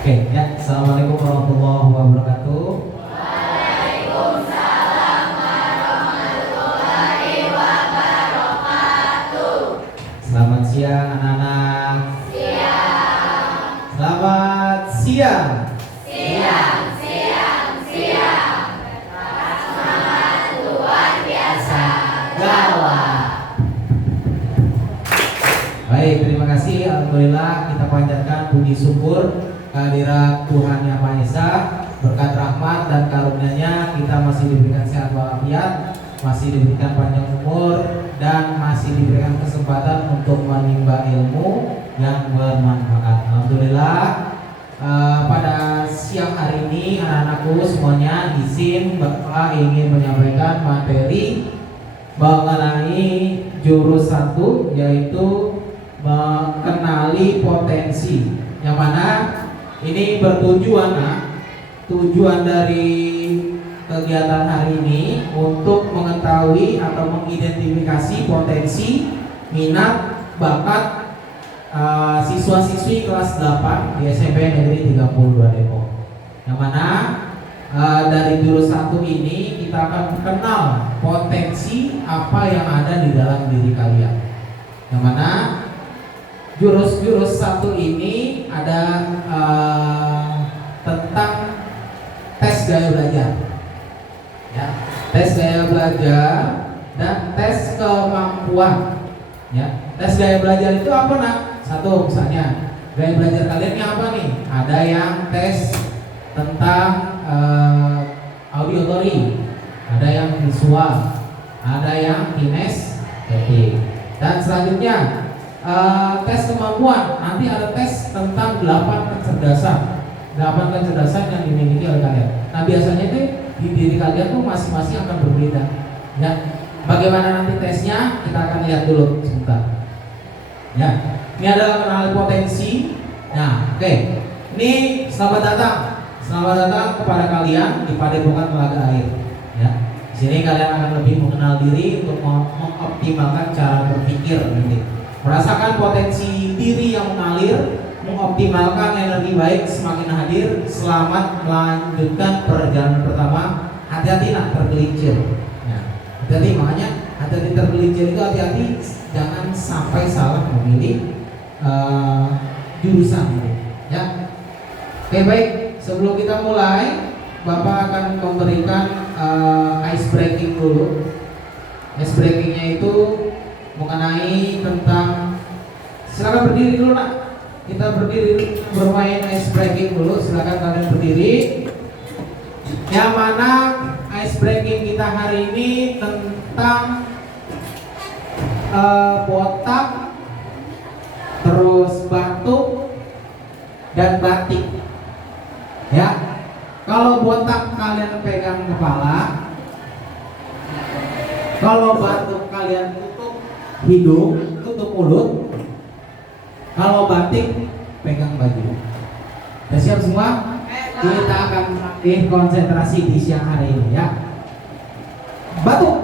Oke, ya. Assalamualaikum warahmatullahi wabarakatuh. Waalaikumsalam warahmatullahi wabarakatuh. Selamat siang anak-anak. Siang. Selamat siang. Siang, siang, siang. Semangat luar biasa. Gawat. Baik, terima kasih. Alhamdulillah kita panjatkan puji syukur kehadirat Tuhan Yang Maha Esa, berkat rahmat dan karunia-Nya kita masih diberikan sehat walafiat, masih diberikan panjang umur, dan masih diberikan kesempatan untuk menimba ilmu yang bermanfaat. Alhamdulillah, pada siang hari ini anak-anakku semuanya izin Bapak ingin menyampaikan materi mengenai jurus 1, yaitu mengenali potensi, yang mana ini bertujuan, tujuan dari kegiatan hari ini untuk mengetahui atau mengidentifikasi potensi, minat, bakat siswa-siswi kelas 8 di SMP Negeri 32 Depok. Yang mana dari jurus 1 ini kita akan mengenal potensi apa yang ada di dalam diri kalian. Yang mana jurus 1 ini ada tentang tes gaya belajar, ya, tes gaya belajar dan tes kemampuan, ya. Tes gaya belajar itu apa, nak? Satu, misalnya gaya belajar kalian ini apa nih? Ada yang tes tentang auditory, ada yang visual, ada yang kinestetik, dan selanjutnya tes kemampuan. Nanti ada tes tentang 8 kecerdasan yang dimiliki oleh kalian. Nah, biasanya itu di diri kalian tuh masing-masing akan berbeda, ya. Bagaimana nanti tesnya kita akan lihat dulu sebentar, ya. Ini adalah mengenali potensi. Nah, oke. Ini selamat datang kepada kalian di Padepokan Telaga Air, ya. Di sini kalian akan lebih mengenal diri untuk mengoptimalkan cara berpikir nanti, merasakan potensi diri yang mengalir, mengoptimalkan energi baik semakin hadir. Selamat melanjutkan perjalanan pertama. Hati-hati nak tergelincir. Nah, hati-hati, makanya hati-hati tergelincir itu hati-hati jangan sampai salah memilih jurusan itu, ya. Oke, baik. Sebelum kita mulai, Bapak akan memberikan ice breaking dulu. Ice breakingnya itu mengenai tentang, silakan berdiri dulu, nak. Kita berdiri bermain ice breaking dulu. Silakan kalian berdiri. Yang mana ice breaking kita hari ini tentang botak, terus batuk dan batik, ya. Kalau botak kalian pegang kepala, kalau batuk kalian tutup hidung, tutup mulut. Kalau batik pegang baju. Udah siap semua? Kita akan konsentrasi di siang hari ini, ya. Batuk,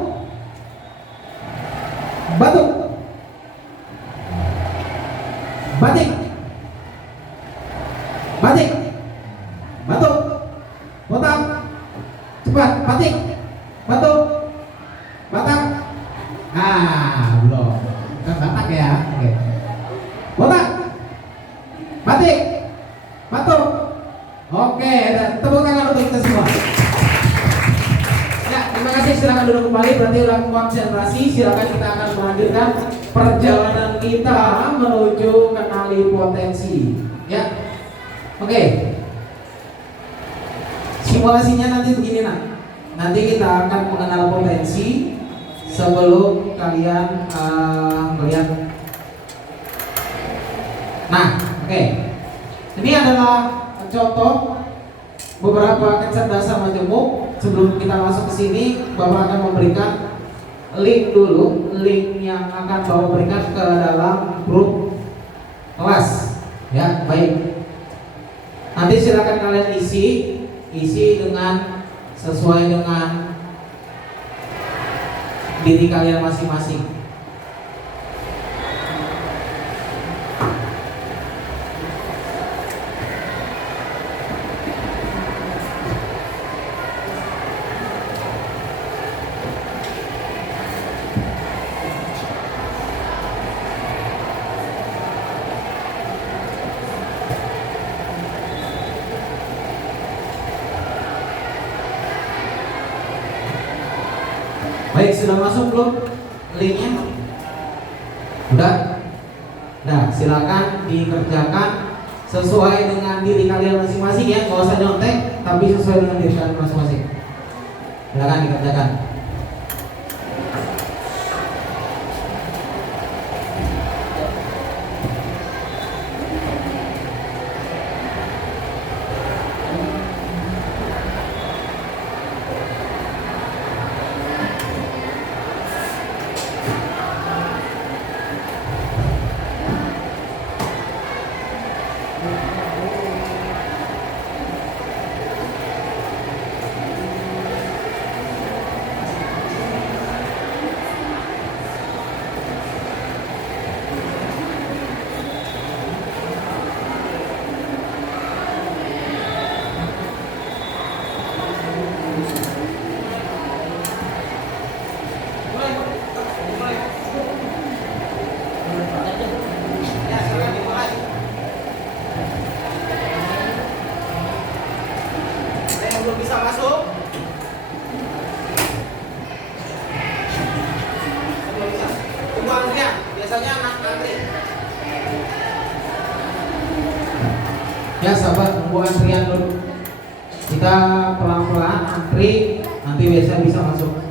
batuk, batik, batik, batuk, botak, cepat, batik, batuk, batak. Belum, kan batak ya. Oke. Botak, batik, batuk. Oke, dan tepuk tangan untuk kita semua. Ya, terima kasih. Silakan duduk kembali. Berarti udah konsentrasi. Silakan, kita akan melanjutkan perjalanan kita menuju kenali potensi. Ya, oke. Simulasinya nanti begini, nak. Nanti kita akan mengenal potensi sebelum kalian melihat. Nah, oke. Ini adalah contoh beberapa kecerdasan majemuk. Sebelum kita masuk ke sini, Bapak akan memberikan link dulu, link yang akan Bapak berikan ke dalam grup kelas. Ya, baik. Nanti silakan kalian isi dengan sesuai dengan diri kalian masing-masing. Baik, sudah masuk belum linknya? Udah? Nah, silakan dikerjakan sesuai dengan diri kalian masing-masing ya, nggak usah nyontek, tapi sesuai dengan diri kalian masing-masing. Silakan dikerjakan. Ya, silakan dimulai. Ada yang belum bisa masuk? Belum bisa. Tunggu antrian. Biasanya anak antri. Ya, sahabat, tunggu antrian dulu. Kita pelan-pelan antri, nanti biasa bisa masuk.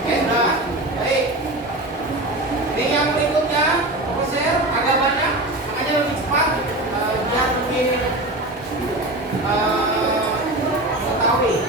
Oke, udah. Baik. Ini yang berikutnya, share agak banyak, makanya lebih cepat, biar lebih mengetahui.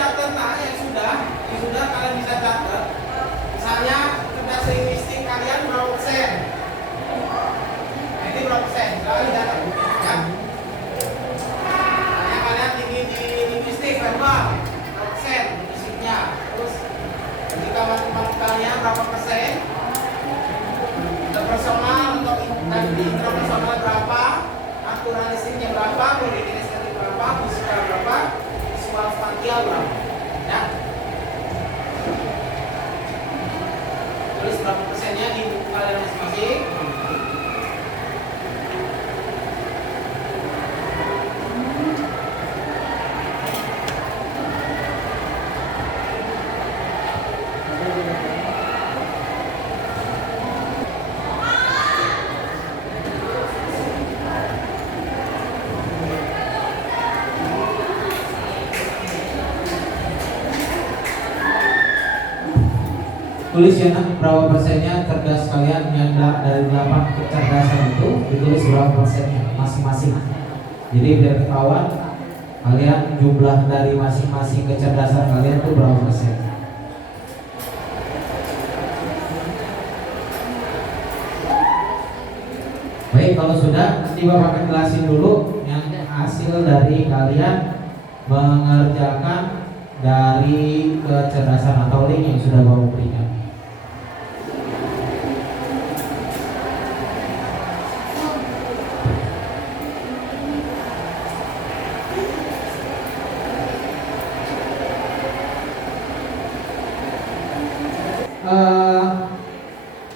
Catat nah yang sudah kalian bisa catat. Misalnya cerdas linguistik kalian berapa persen? Nah, ini berapa persen? Kalian catat ya. Misalnya kalian tinggi di linguistik berapa persen linguistiknya? Terus jika matematika kalian berapa persen? Interpersonal untuk tadi intrapersonal berapa? Naturalistiknya berapa? Politik berapa? Musikal berapa? Visual spatial berapa? Ya. Tulis berapa persennya di buku kalian masing-masing. Tulis ya nak, berapa persennya cerdas kalian yang dari 8 kecerdasan itu ditulis berapa persennya masing-masing. Jadi biar ketahuan kalian jumlah dari masing-masing kecerdasan kalian itu berapa persen. Baik, kalau sudah nanti Bapak akan jelasin dulu yang hasil dari kalian mengerjakan dari kecerdasan atau link yang sudah Bapak berikan.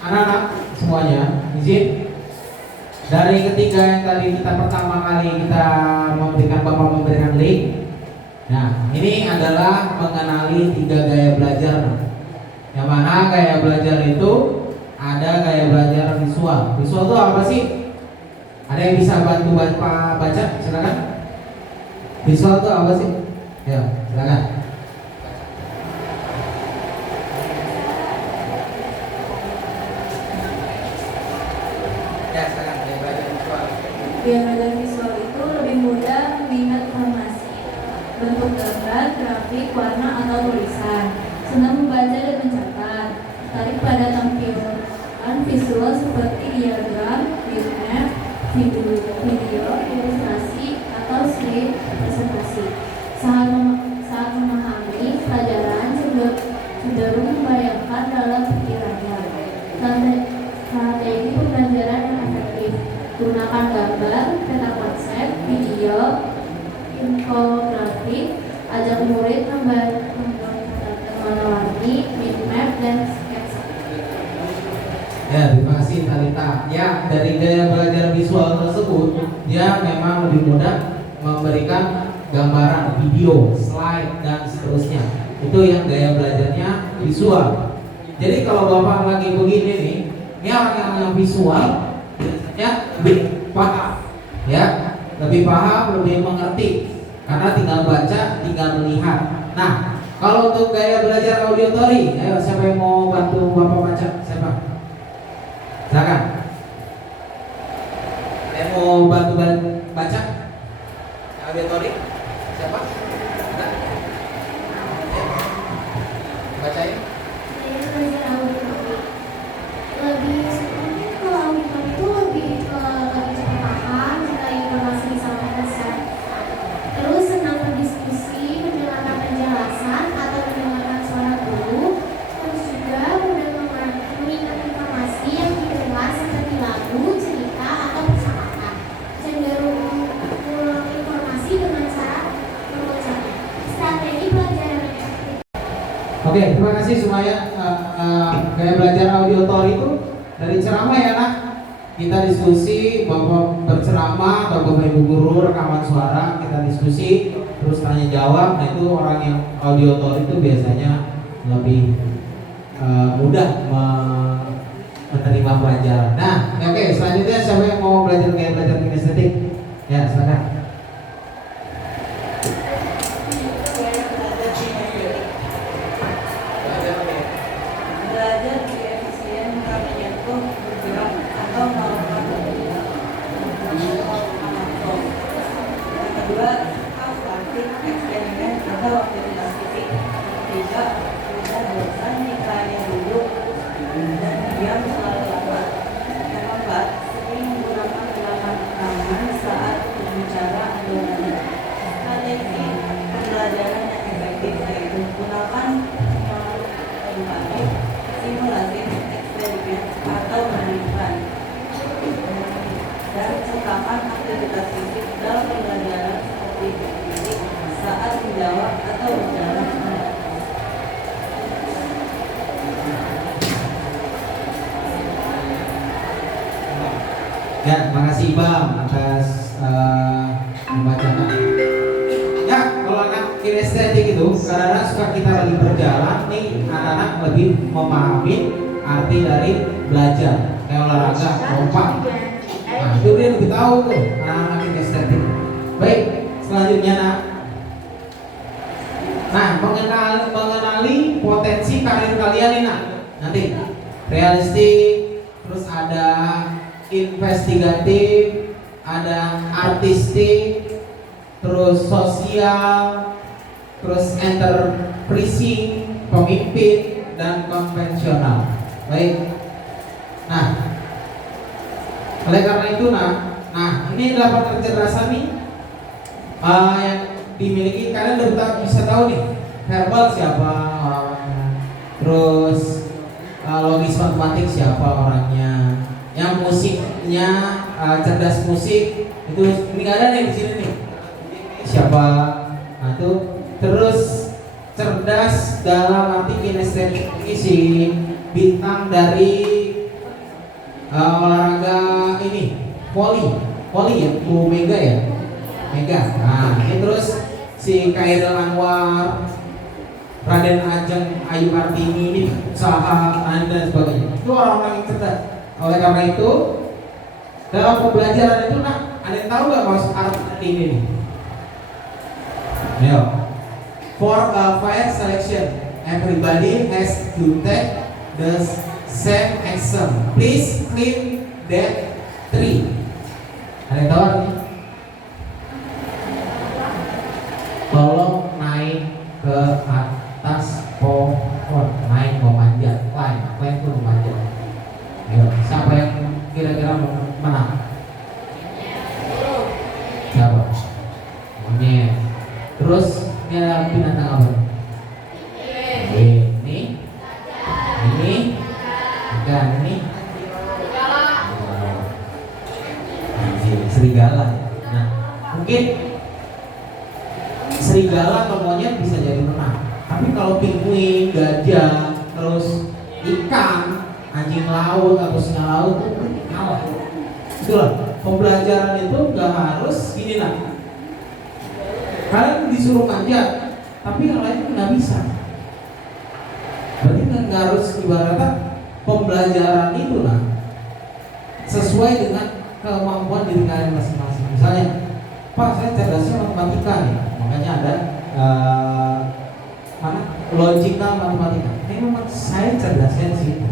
Anak-anak semuanya izin dari ketiga yang tadi kita pertama kali kita memberikan link. Nah, ini adalah mengenali 3 gaya belajar. Yang mana gaya belajar itu ada gaya belajar visual. Visual itu apa sih? Ada yang bisa bantu baca? Silakan. Visual itu apa sih? Ya, silakan. Gaya belajar visual itu lebih mudah mengingat informasi, bentuk gambar, grafik, warna, atau tulisan. Senang membaca dan mencatat. Tertarik pada tampilan visual seperti diagram, bitmap, video, ilustrasi, atau slide presentasi. Saat memahami pelajaran cenderung membayangkan dalam pikirannya. Strategi pembelajaran yang efektif: gunakan gambar, peta konsep, video, infografik, ajak murid mewarna-warni, bitmap, dan sketsa. Ya, terima kasih Talita. Ya, dari gaya belajar visual tersebut, dia memang lebih mudah memberikan gambaran, video, slide, dan seterusnya. Itu yang gaya belajarnya visual. Jadi kalau Bapak lagi begini nih, ini orang yang visual ya lebih paham, ya lebih paham, lebih mengerti karena tinggal baca, tinggal melihat. Nah, kalau untuk gaya belajar auditory, ayo siapa yang mau bantu Bapak baca? Siapa? Silakan. Yang mau bantu baca auditory? Siapa? Nah. Bacain. Saya belajar auditori. Lebih sebenarnya kalau auditori itu lebih cepat paham jika informasi disampaikan secara terus senang berdiskusi, mendengarkan penjelasan atau mendengarkan suara guru, terus juga mudah mengingat informasi yang tidak jelas seperti lagu, cerita, atau percakapan. Cenderung mengulang informasi dengan cara mengucapnya. Strategi pelajaran yang efektif. Oke, terima kasih semuanya. Gaya belajar auditory itu dari ceramah ya nak. Kita diskusi, Bapak berceramah atau Bapak Ibu guru rekaman suara, kita diskusi, terus tanya jawab. Nah itu orang yang auditory itu biasanya lebih mudah menerima pelajaran. Nah, oke, selanjutnya siapa yang mau belajar gaya belajar kinestetik? Ya, silakan. Belajar lebih efisien karena jatuh, bergerak, atau melakukan yang kedua, kita sisip dalam pembelajaran seperti berdiri, saat menjawab atau berjalan. Ya, makasih Bang atas membacakan. Ya, kalau anak kinestetik itu kadang-kadang suka kita lagi berjalan nih, anak-anak lebih memahami arti dari belajar kayak olahraga, lompat. Nah, itu dia lebih tahu tuh anak-anak kinestetik. Baik, selanjutnya nah, mengenali potensi karir kalian nih nanti realistik, terus ada investigatif, ada artistik, terus sosial, terus enterprising, pemimpin, dan konvensional. Baik. Nah, oleh karena itu nah ini 8 kecerdasan nih yang dimiliki. Kalian udah bisa tahu nih verbal siapa orangnya, terus logis matematik siapa orangnya, yang musiknya cerdas musik itu ini nggak ada nih di sini nih siapa. Nah tuh, terus cerdas dalam arti kinestetik ini si bintang dari olahraga ini voli ya, Bu Mega ya, Mega. Nah ini terus si Khairil Anwar, Raden Ajeng Ayu Kartini, ini usaha dan sebagainya, itu orang-orang yang cerdas. Oleh karena itu dalam pembelajaran itu ada yang tahu nggak maksud arti ini nih? Yo, for a fair selection, everybody has to take the same action. Please clean that tree. Ada yang tahu artinya? Tolong naik ke atas pohon, naik memanjat, climb itu memanjat. Ayo, siapa yang kira-kira menang? Siapa? Monyet. Terus ini ada binatang apa? Ini, ikan ini, serigala. Nah, mungkin serigala atau monyet bisa jadi menang. Tapi kalau penguin, gajah, terus ikan, anjing laut atau singa laut itu kalah. Itulah pembelajaran itu nggak harus gini lah. Kalian disuruh manjat, tapi yang lain nggak bisa. Berarti nggak harus ibaratnya pembelajaran itu lah sesuai dengan kemampuan diri kalian masing-masing. Misalnya, Pak saya cerdasnya matematika nih, makanya ada logika matematika. Ini memang saya cerdasnya di situ.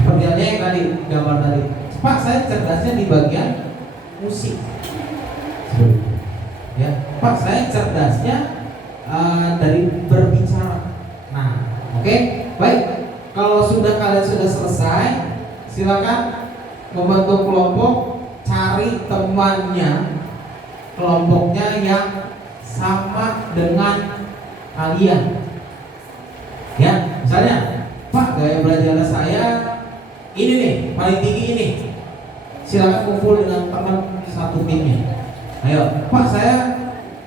Pertanyaannya yang tadi gambar tadi, Pak saya cerdasnya di bagian musik. Ya, Pak saya cerdasnya dari berbicara. Nah, oke, baik. Kalau kalian sudah selesai, silakan membentuk kelompok, cari temannya, kelompoknya yang sama dengan kalian. Ya, misalnya, Pak gaya belajar saya ini nih, paling tinggi ini. Silakan kumpul dengan teman satu timnya. Ayo, Pak saya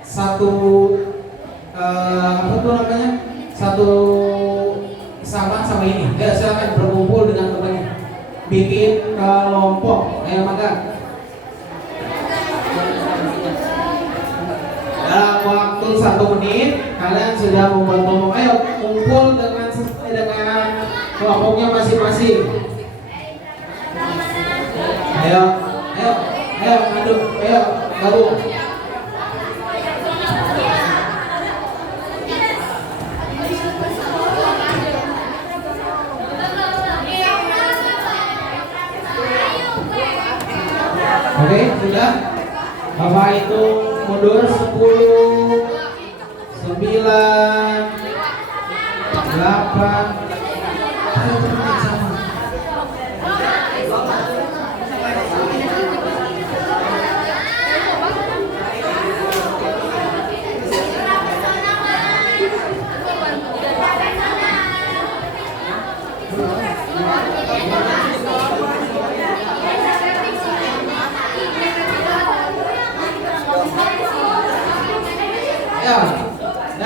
satu satu sama ini. Ya silakan berkumpul dengan temannya. Bikin kelompok. Ayo maka. Dalam waktu 1 menit kalian sudah membuat kelompok. Ayo kumpul dengan kelompoknya masing-masing. Ayo, aduk, ayo, gabung. Oke, sudah. Bapak itu mundur 10, 9, 8.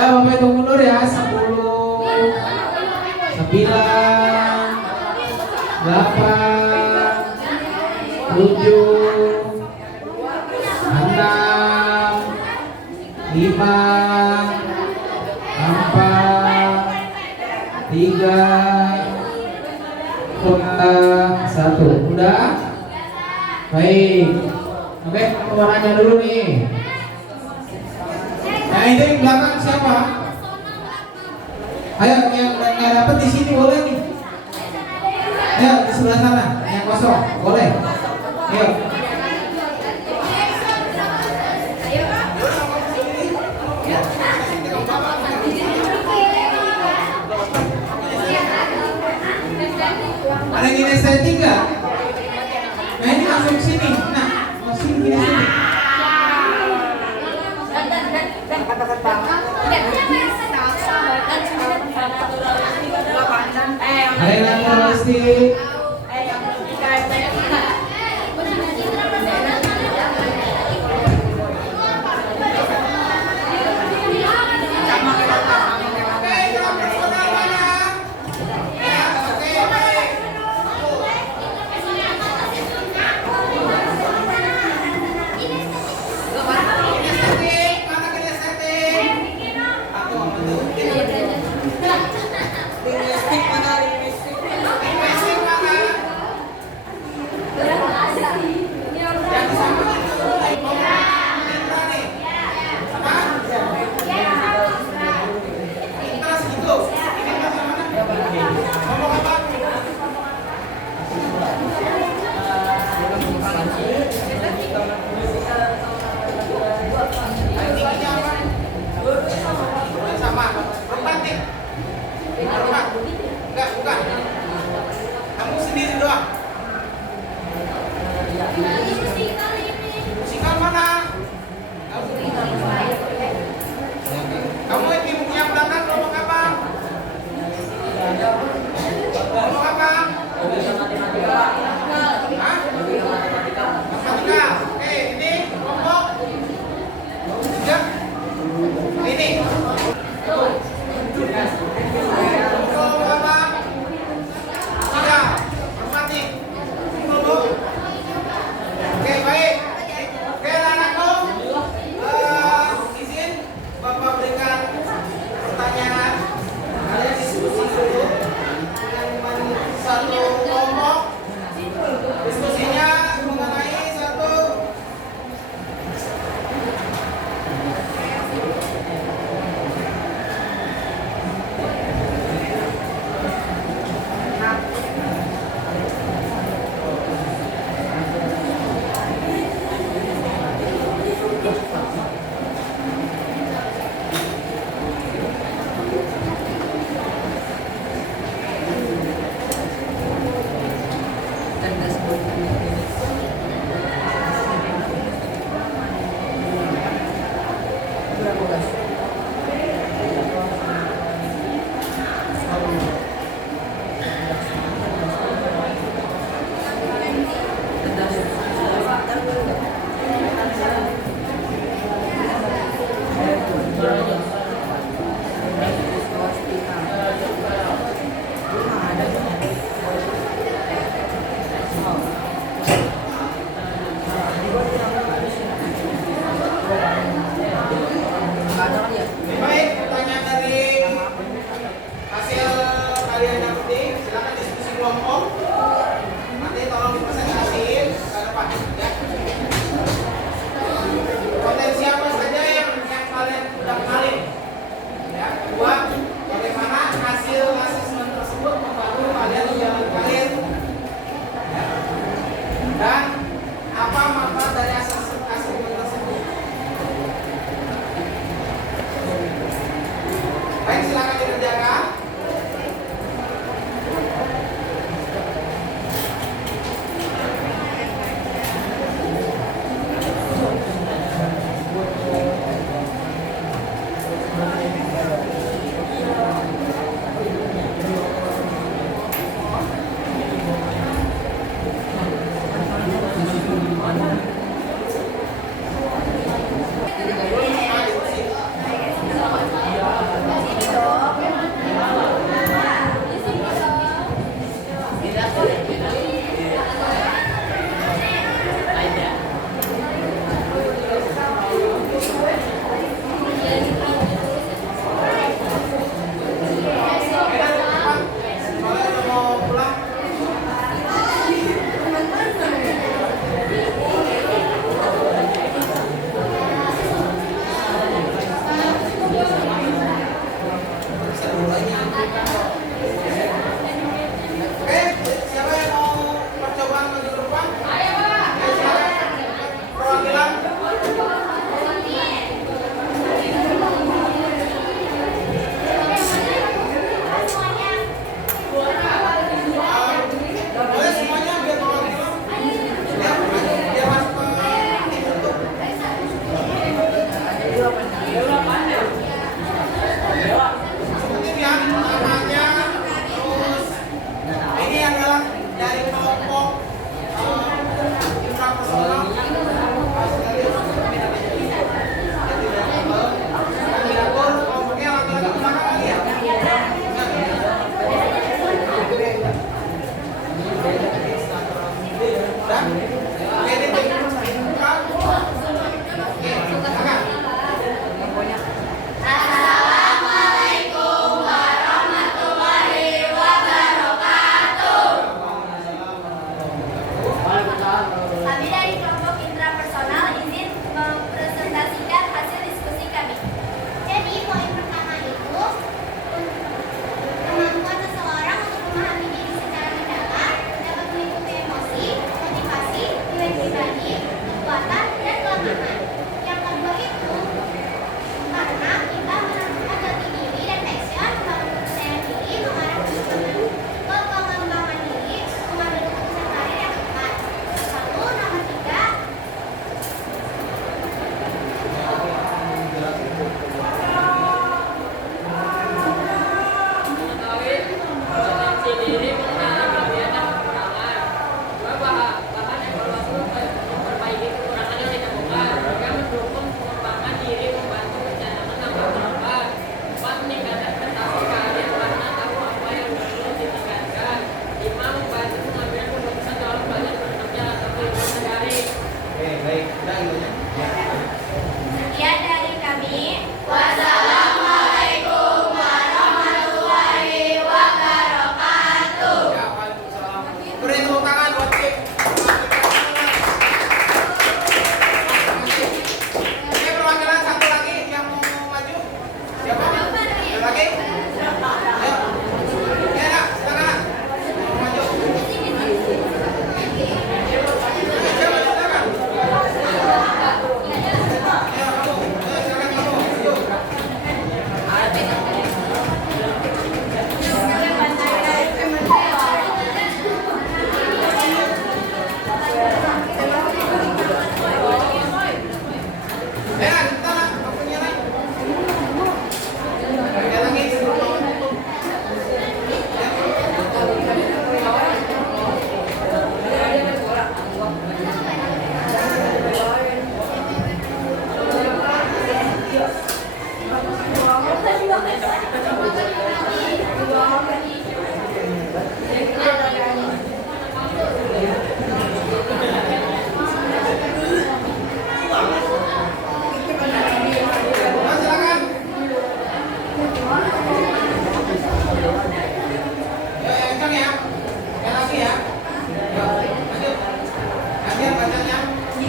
Ya, Bapak hitung mundur ya. 10, 9, 8, 7, 6, 5, 4, 3, 1. Udah? Baik. Oke, warnanya dulu nih. Nah, itu yang belakang siapa? Ayo, yang nggak dapet di sini boleh nih. Ayo, di sebelah sana, yang kosong, boleh. Ayo. Ada yang kinestetik nggak? Nah, ini langsung sini. Nah, langsung kinestetik. Ada yang naturalistik. Kamu sendiri doang. Musikal mana? Kamu yang yang belakang ngomong apa? Ngomong apa? Hah? Matematika. Oke, ini kelompok. Tiga. Ini. Ngomong apa? Tiga. Matematik. Ngomong. Oke, baik. Oke, anakku. Izin Bapak berikan pertanyaan. Kalian diskusi dulu dengan satu kelompok. Diskusinya mengenai satu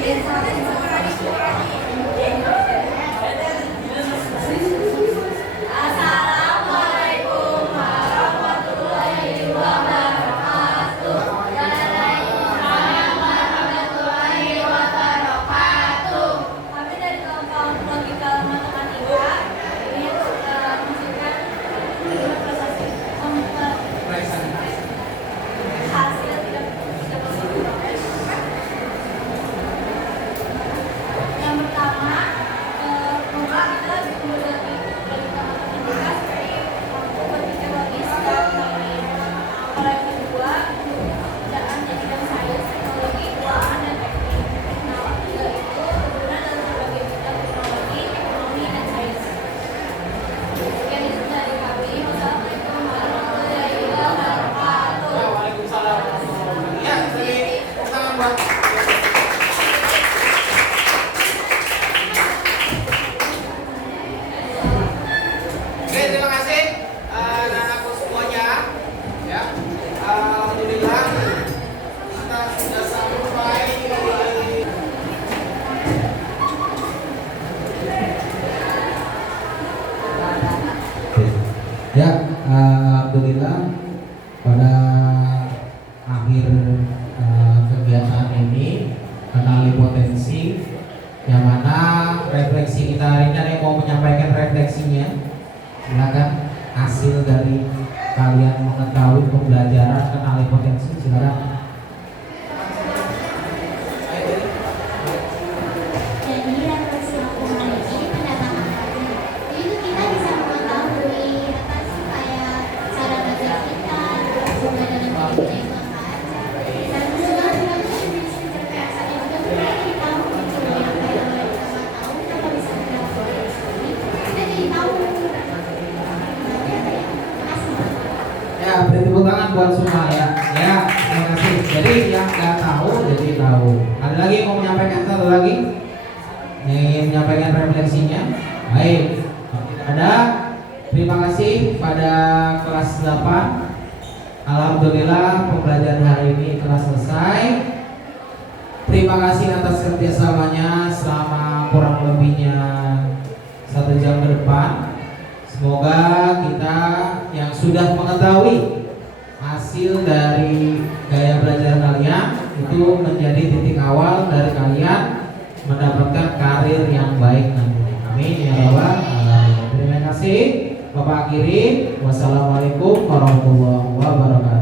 Assalamualaikum warahmatullahi wabarakatuh. Waalaikumsalam warahmatullahi wabarakatuh. Kami dari kawan-kawan logika matematika ini menunjukkan prestasi hasil tidak positif. Yang pertama, program kita dari logika matematika seperti berpikir logis dan lain. Kalau yang kedua, pekerjaan di bidang sains, teknologi, keuangan, dan teknik. Nah, tiga itu berguna dalam berbagai bidang teknologi, ekonomi, dan sains. Sekian itu dari kami. Wassalamualaikum warahmatullahi wabarakatuh. Waalaikumsalam. Ya, dari tangan buat. Oke, terima kasih anak-anakku semuanya. Ya, alhamdulillah kita sudah sampai. Ya, alhamdulillah pada akhir kegiatan ini kenali potensi, yang mana refleksi kita hari ini ada yang mau menyampaikan refleksinya. Silakan, hasil dari kalian mengetahui pembelajaran kenali potensi, silakan. Jadi refleksi aku hari ini pendatangan lagi. Jadi itu kita bisa mengetahui apa sih kayak cara belajar kita, terus juga dalam diri kita yang membaca. Dan juga kita bisa interpretasi juga kita jadi tahu gitu loh yang kayak orang kita nggak tahu kita bisa mengetahui. Kita jadi tahu. Ya, beri tepuk tangan buat semua ya. Ya, terima kasih. Jadi yang nggak tahu jadi tahu. Ada lagi yang mau menyampaikan, satu lagi yang ingin menyampaikan refleksinya? Baik, kalau tidak ada, terima kasih pada kelas 8. Alhamdulillah pembelajaran hari ini telah selesai. Terima kasih atas kerjasamanya selama kurang lebihnya 1 jam ke depan. Semoga kita yang sudah mengetahui hasil dari gaya belajar kalian itu menjadi titik awal dari kalian mendapatkan karir yang baik nantinya. Amin ya rabbal alamin. Terima kasih. Bapak akhiri. Wassalamualaikum warahmatullahi wabarakatuh.